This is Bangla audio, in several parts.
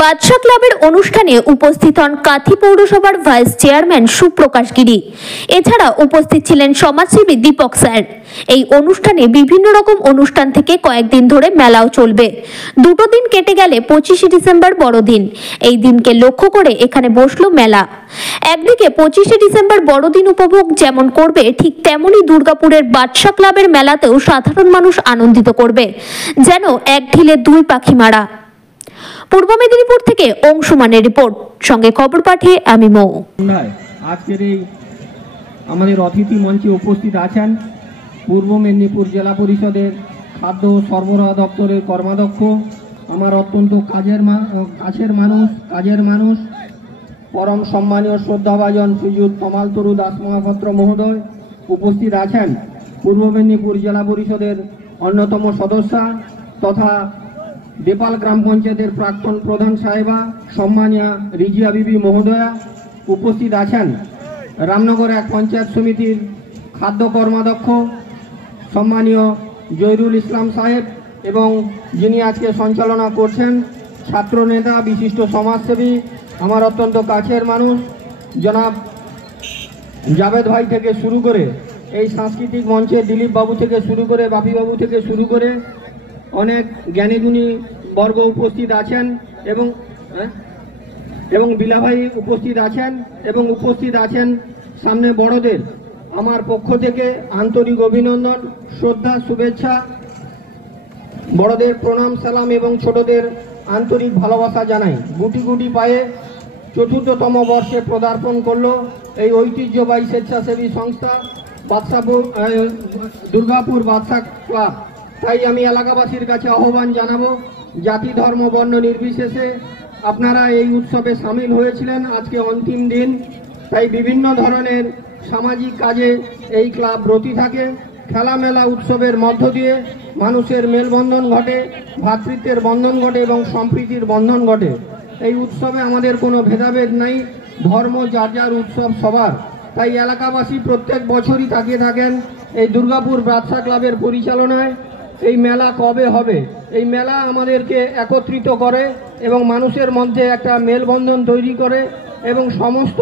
বাদশা ক্লাবের অনুষ্ঠানে উপস্থিত হন কাথি পৌরসভার ভাইস চেয়ারম্যান সুপ্রকাশ গিরি। এছাড়া উপস্থিত ছিলেন সমাজসেবী দীপক স্যার। এই অনুষ্ঠানে বিভিন্ন রকম অনুষ্ঠান থেকে কয়েকদিন ধরে মেলাও চলবে। দুটো দিন কেটে গেলে 25শে ডিসেম্বর বড়দিন। এই দিনকে লক্ষ্য করে এখানে বসলো মেলা। একদিকে 25শে ডিসেম্বর বড়দিন উপভোগ যেমন করবে, ঠিক তেমনি দুর্গাপুরের বাদশা ক্লাবের মেলাতেও সাধারণ মানুষ আনন্দিত করবে, যেন এক ঢিলে দুই পাখি মারা। পূর্ব মেদিনীপুর থেকে অংশুমানের রিপোর্ট, সঙ্গে খবর পাঠিয়ে আমি মৌ। আজকের এই আমাদের অতিথি মঞ্চে উপস্থিত আছেন পূর্ব মেদিনীপুর জেলা পরিষদের খাদ্য ও সরবরাহ দপ্তরের কর্মাধ্যক্ষ, আমার অত্যন্ত কাছের মানুষ পরম সম্মানীয় শ্রদ্ধাভাজন শ্রীযুত তমাল তরু দাস মহাপাত্র মহোদয়। উপস্থিত আছেন পূর্ব মেদিনীপুর জেলা পরিষদের অন্যতম সদস্যা তথা দেপাল গ্রাম পঞ্চায়েতের প্রাক্তন প্রধান সাহেবা সম্মানীয়া রিজিয়া বিবি মহোদয়া। উপস্থিত আছেন রামনগর এক পঞ্চায়েত সমিতির খাদ্য কর্মাধ্যক্ষ সম্মানীয় জহিরুল ইসলাম সাহেব, এবং যিনি আজকে সঞ্চালনা করছেন ছাত্র নেতা বিশিষ্ট সমাজসেবী আমার অত্যন্ত কাছের মানুষ জনাব জাভেদ ভাই থেকে শুরু করে এই সাংস্কৃতিক মঞ্চে দিলীপ বাবু থেকে শুরু করে বাপি বাবু থেকে শুরু করে অনেক জ্ঞানীগুণী বর্গ উপস্থিত আছেন, এবং বিলাভাই উপস্থিত আছেন, এবং উপস্থিত আছেন সামনে বড়দের। আমার পক্ষ থেকে আন্তরিক অভিনন্দন, শ্রদ্ধা, শুভেচ্ছা, বড়দের প্রণাম সালাম এবং ছোটদের আন্তরিক ভালোবাসা জানাই। গুটি গুটি পায়ে ৪র্থতম বর্ষে পদার্পণ করলো এই ঐতিহ্যবাহী স্বেচ্ছাসেবী সংস্থা দুর্গাপুর বাদশা ক্লাব। তাই আমি এলাকাবাসীর কাছে আহ্বান জানাবো, জাতি ধর্ম বর্ণ নির্বিশেষে আপনারা এই উৎসবে সামিল হয়েছিলেন। আজকে অন্তিম দিন, তাই বিভিন্ন ধরনের সামাজিক কাজে এই ক্লাব ব্রতী থাকে। খেলামেলা উৎসবের মধ্য দিয়ে মানুষের মেলবন্ধন ঘটে, ভ্রাতৃত্বের বন্ধন ঘটে এবং সম্প্রীতির বন্ধন ঘটে। এই উৎসবে আমাদের কোনো ভেদাভেদ নাই, ধর্ম যার যার উৎসব সবার। তাই এলাকাবাসী প্রত্যেক বছরই তাকিয়ে থাকেন এই দুর্গাপুর বাদশা ক্লাবের পরিচালনায় এই মেলা কবে হবে। এই মেলা আমাদেরকে একত্রিত করে এবং মানুষের মধ্যে একটা মেলবন্ধন তৈরি করে, এবং সমস্ত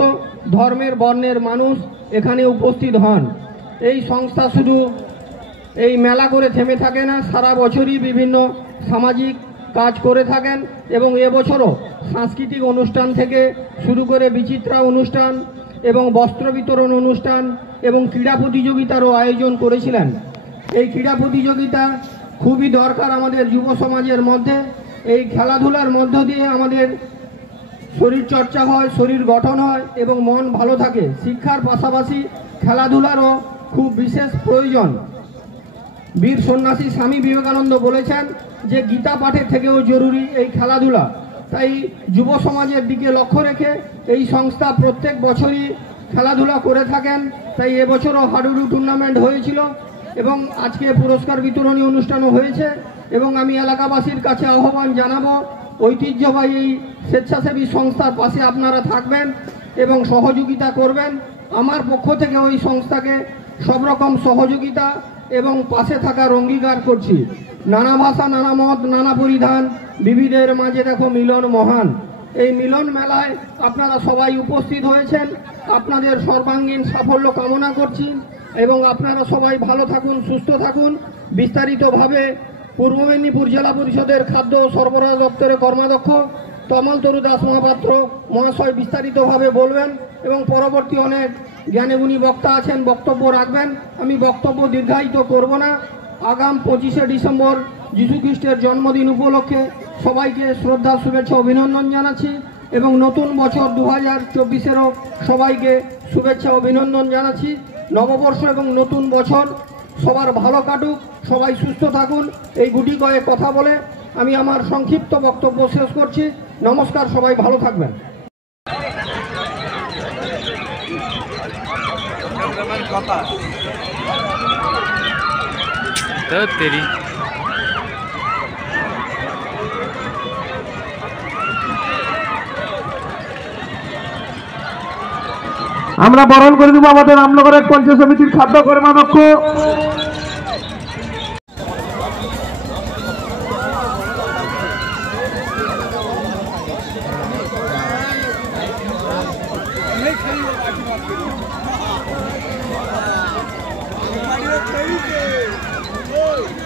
ধর্মের বর্ণের মানুষ এখানে উপস্থিত হন। এই সংস্থা শুধু এই মেলা করে থেমে থাকে না, সারা বছরই বিভিন্ন সামাজিক কাজ করে থাকেন, এবং এবছরও সাংস্কৃতিক অনুষ্ঠান থেকে শুরু করে বিচিত্রা অনুষ্ঠান এবং বস্ত্র বিতরণ অনুষ্ঠান এবং ক্রীড়া প্রতিযোগিতারও আয়োজন করেছিলেন। এই ক্রীড়া প্রতিযোগিতা খুবই দরকার আমাদের যুব সমাজের মধ্যে। এই খেলাধুলার মধ্য দিয়ে আমাদের শরীর চর্চা হয়, শরীর গঠন হয় এবং মন ভালো থাকে। শিক্ষার পাশাপাশি খেলাধুলারও খুব বিশেষ প্রয়োজন। বীর সন্ন্যাসী স্বামী বিবেকানন্দ বলেছেন যে গীতা পাঠের থেকেও জরুরি এই খেলাধুলা। তাই যুব সমাজের দিকে লক্ষ্য রেখে এই সংস্থা প্রত্যেক বছরই খেলাধুলা করে থাকেন। তাই এবছরও হাডুডু টুর্নামেন্ট হয়েছিল এবং আজকে পুরস্কার বিতরণী অনুষ্ঠানও হয়েছে। এবং আমি এলাকাবাসীর কাছে আহ্বান জানাবো, ঐতিহ্যবাহী এই স্বেচ্ছাসেবী সংস্থার পাশে আপনারা থাকবেন এবং সহযোগিতা করবেন। আমার পক্ষ থেকে ওই সংস্থাকে সব রকম সহযোগিতা এবং পাশে থাকার অঙ্গীকার করছি। নানা ভাষা, নানা মত, নানা পরিধান, বিবিধের মাঝে দেখো মিলন মহান। এই মিলন মেলায় আপনারা সবাই উপস্থিত হয়েছেন। আপনাদের সর্বাঙ্গীন সাফল্য কামনা করছি এবং আপনারা সবাই ভালো থাকুন, সুস্থ থাকুন। বিস্তারিতভাবে পূর্ব মেদিনীপুর জেলা পরিষদের খাদ্য ও সরবরাহ দপ্তরের কর্মাধ্যক্ষ তমাল তরু দাস মহাপাত্র মহাশয় বিস্তারিতভাবে বলবেন, এবং পরবর্তী অনেক জ্ঞানীগুণী বক্তা আছেন, বক্তব্য রাখবেন। আমি বক্তব্য দীর্ঘায়িত করব না। আগাম 25শে ডিসেম্বর যীশু খ্রিস্টের জন্মদিন উপলক্ষে সবাইকে শ্রদ্ধা, শুভেচ্ছা, অভিনন্দন জানাচ্ছি, এবং নতুন বছর 2024-এরও সবাইকে শুভেচ্ছা, অভিনন্দন জানাচ্ছি। নববর্ষ এবং নতুন বছর সবার ভালো কাটুক, সবাই সুস্থ থাকুন। এই গুটি কয়েক কথা বলে আমি আমার সংক্ষিপ্ত বক্তব্য শেষ করছি। নমস্কার, সবাই ভালো থাকবেন। আমরা বরণ করে দেবো আমাদের রামনগরের পঞ্চায়েত সমিতির খাদ্য কর্মাধ্যক্ষ Mario Felipe!